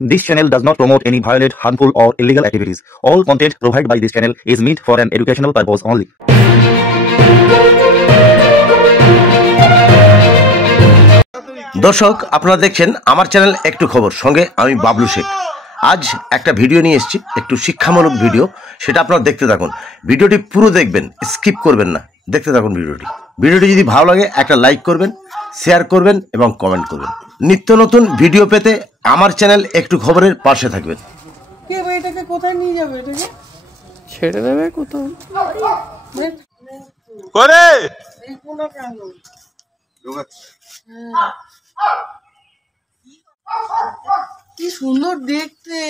This channel does not promote any violent, harmful, or illegal activities. All content provided by this channel is meant for an educational purpose only. দর্শক আপনারা দেখছেন আমার channel একটু খবর, সঙ্গে আমি বাবলু শেখ। আজ একটা ভিডিও নিয়ে এসেছি, একটু শিক্ষামূলক ভিডিও, সেটা আপনারা দেখতে থাকুন। ভিডিওটি পুরো দেখবেন, স্কিপ করবেন না, দেখতে থাকুন ভিডিওটি যদি ভালো লাগে একটা লাইক করবেন, শেয়ার করবেন এবং কমেন্ট করবেন। নিত্য নতুন ভিডিও পেতে আমার চ্যানেল একটু খবরের পাশে থাকবেন। কে ভাই এটাকে কোথায় নিয়ে যাবে? এটাকে ছেড়ে দেবে কোথাও করে এই কোন কেন কি সুন্দর দেখতে।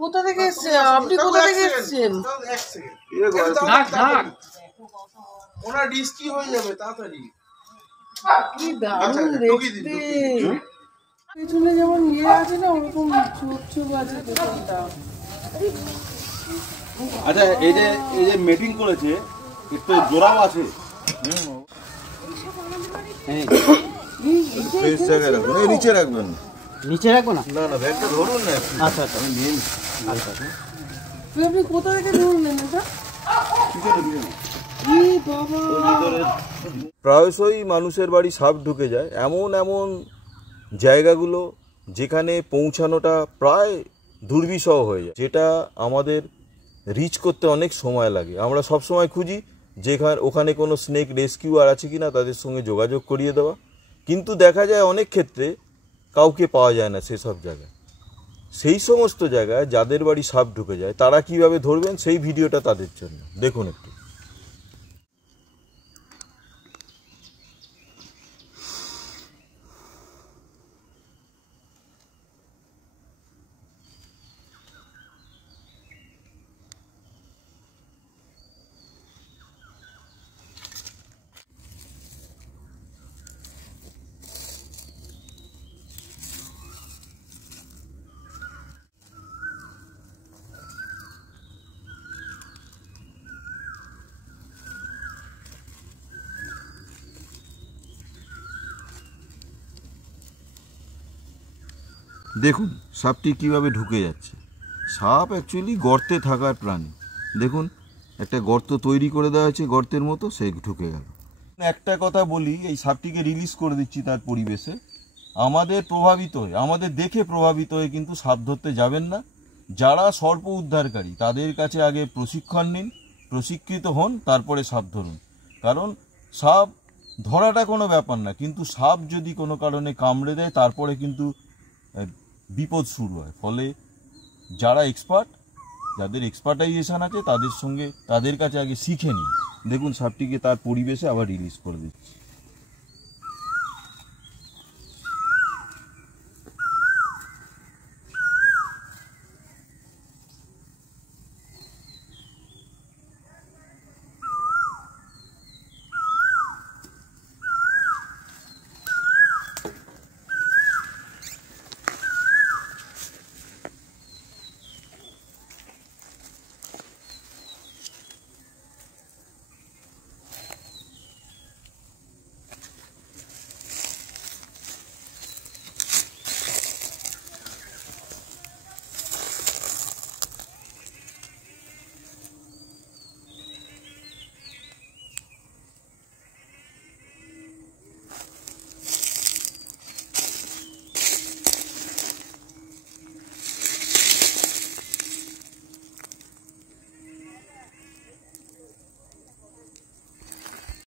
কোথা থেকে এসছে? আপনি কোথা থেকে এসছেন? ওনার ডিস্কি হয়ে যাবে তাড়াতাড়ি। কি দারুণ দেখতে। পেছনে যেমন ইয়ে আছে না, ওরকম চোখ চোখ আছে পেছনটা। আচ্ছা এই যে মিটিং করেছে একটু জোড়াও আছে। নিচে রাখবেন। নিচে রাখবো না? না না ব্যাগটা ধরুন না। আচ্ছা আচ্ছা আমি নিয়ে আচ্ছা আচ্ছা। আপনি কোথা থেকে ধরলেন এটা? প্রায়শই মানুষের বাড়ি সাপ ঢুকে যায়। এমন জায়গাগুলো যেখানে পৌঁছানোটা প্রায় দুর্বিষহ হয়ে যায়, যেটা আমাদের রিচ করতে অনেক সময় লাগে। আমরা সব সময় খুঁজি ওখানে কোনো স্নেক রেস্কিউয়ার আছে কিনা, তাদের সঙ্গে যোগাযোগ করিয়ে দেওয়া, কিন্তু দেখা যায় অনেক ক্ষেত্রে কাউকে পাওয়া যায় না সেসব জায়গায়। সেই সমস্ত জায়গায় যাদের বাড়ি সাপ ঢুকে যায় তারা কিভাবে ধরবেন, সেই ভিডিওটা তাদের জন্য দেখুন একটু। দেখুন সাপটি কিভাবে ঢুকে যাচ্ছে। সাপ অ্যাকচুয়ালি গর্তে থাকার প্রাণী। দেখুন একটা গর্ত তৈরি করে দেওয়া হয়েছে, গর্তের মতো, সে ঢুকে গেল। একটা কথা বলি, এই সাপটিকে রিলিজ করে দিচ্ছি তার পরিবেশে। আমাদের দেখে প্রভাবিত হয়ে কিন্তু সাপ ধরতে যাবেন না। যারা সর্প উদ্ধারকারী তাদের কাছে আগে প্রশিক্ষণ নিন, প্রশিক্ষিত হন, তারপরে সাপ ধরুন। কারণ সাপ ধরাটা কোনো ব্যাপার না, কিন্তু সাপ যদি কোনো কারণে কামড়ে দেয় তারপরে কিন্তু বিপদ শুরু হয়। ফলে যারা যাদের এক্সপার্টাইজেশন আছে তাদের কাছে আগে শিখে নিন। দেখুন সাপটিকে তার পরিবেশে আবার রিলিজ করে দিচ্ছি।